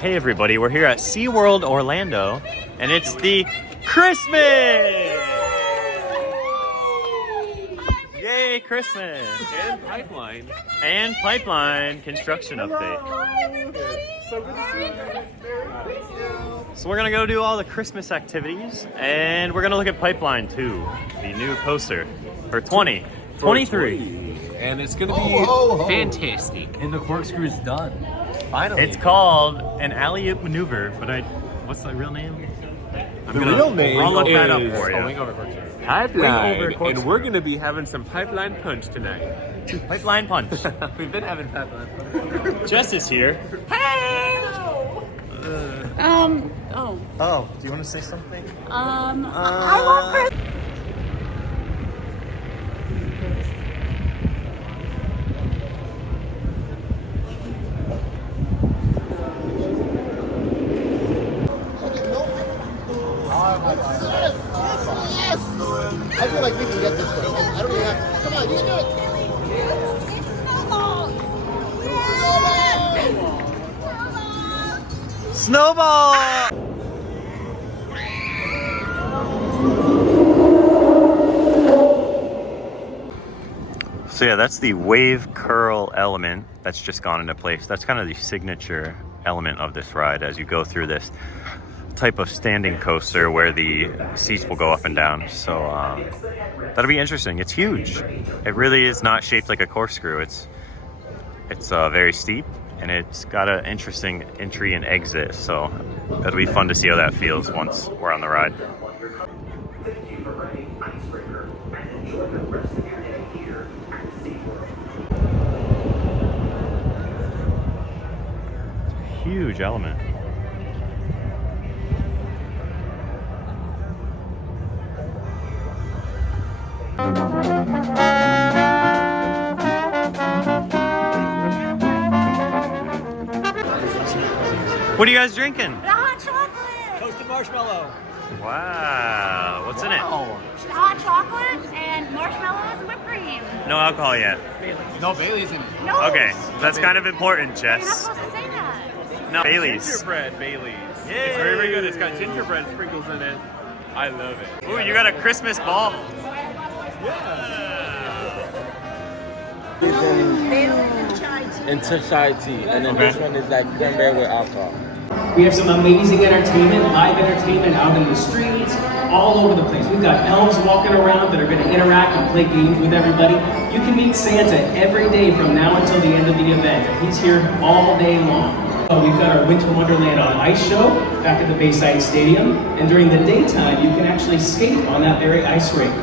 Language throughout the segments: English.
Hey everybody, we're here at SeaWorld Orlando, and it's the Christmas! Yay, Christmas! And pipeline. And pipeline construction update. So we're gonna go do all the Christmas activities, and we're gonna look at Pipeline 2, the new coaster for 2023. And it's gonna be fantastic. And the corkscrew's done. Finally. It's called an alley-oop maneuver, but what's the real name? The real name I'll look that up is for you. Pipeline, and we're gonna be having some pipeline punch tonight. Pipeline punch. We've been having pipeline punch. Jess is here. Hey! Oh, do you want to say something? I want Christmas. Yes! I feel like we can get this one. I don't even have to. Come on, you can do it. Snowball! So yeah, that's the wave curl element that's just gone into place. That's kind of the signature element of this ride as you go through this type of standing coaster where the seats will go up and down. So that'll be interesting. It's huge. It really is not shaped like a corkscrew. It's very steep, and it's got an interesting entry and exit. So it'll be fun to see how that feels once we're on the ride. Huge element. What are you guys drinking? The hot chocolate. Toasted marshmallow. Wow, what's in it? The hot chocolate and marshmallows and whipped cream. No alcohol yet. No Bailey's in it. No. Okay, that's kind of important, You're not Jess. supposed to say that. No, Bailey's. Gingerbread Bailey's. Yay. It's very, very good. It's got gingerbread sprinkles in it. I love it. Ooh, you got a Christmas ball. Into chai tea, and then this one is like cranberry with alcohol. We have some amazing entertainment, live entertainment out in the streets, all over the place. We've got elves walking around that are going to interact and play games with everybody. You can meet Santa every day from now until the end of the event. He's here all day long. We've got our Winter Wonderland on Ice show back at the Bayside Stadium. And during the daytime, you can actually skate on that very ice rink.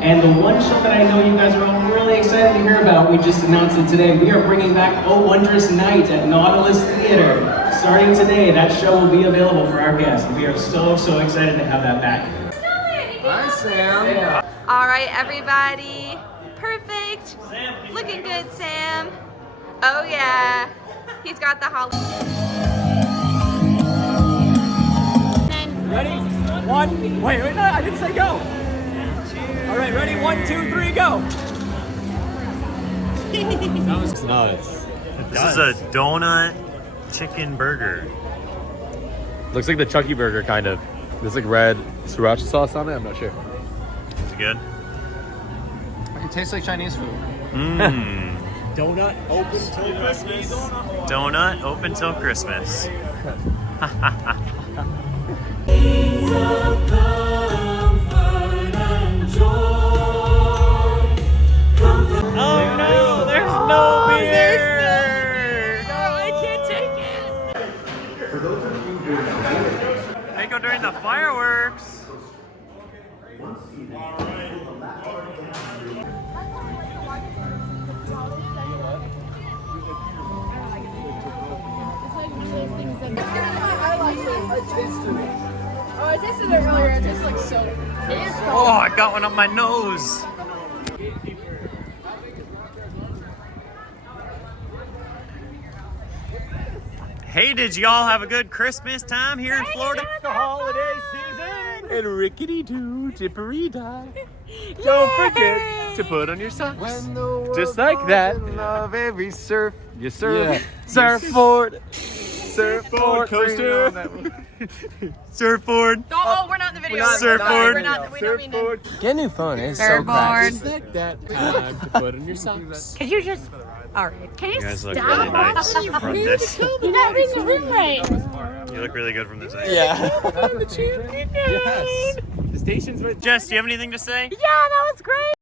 And the one show that I know you guys are all really excited to hear about, we just announced it today. We are bringing back Oh Wondrous Night at Nautilus Theater. Starting today, that show will be available for our guests. We are so excited to have that back. Hi, Sam. Yeah. All right, everybody. Perfect. Looking good, Sam. Oh, yeah. He's got the holly. Ready? One. Wait, no, I didn't say go. All right, ready? 1, 2, 3, go. It's nuts. This is a donut chicken burger. Looks like the Chucky burger, kind of. There's like red sriracha sauce on it. I'm not sure. Is it good? It tastes like Chinese food. Mmm. Donut open till Christmas. Donut open till Christmas. Oh no, there's no beer! No, I can't take it. They go during the fireworks. I tasted it earlier. It tastes like soap. Oh, I got one up my nose. Hey, did y'all have a good Christmas time here in Florida? The holiday season and rickety-doo, dippery-die. Don't forget to put on your socks. Just like that. Love every surf. You surf. Surfboard. Surfboard coaster. Surfboard. Oh, we're not in the video. Surfboard. We're not. We don't mean to. Get new phone. It's so Surfboard. cracked. Like that time to put on your socks. Could you just? All right. Can you, You guys look stop? really nice from this. You're not reading the room right. You look really good from this angle. Yeah. Yes. The station's right. Jess, do you have anything to say? Yeah, that was great.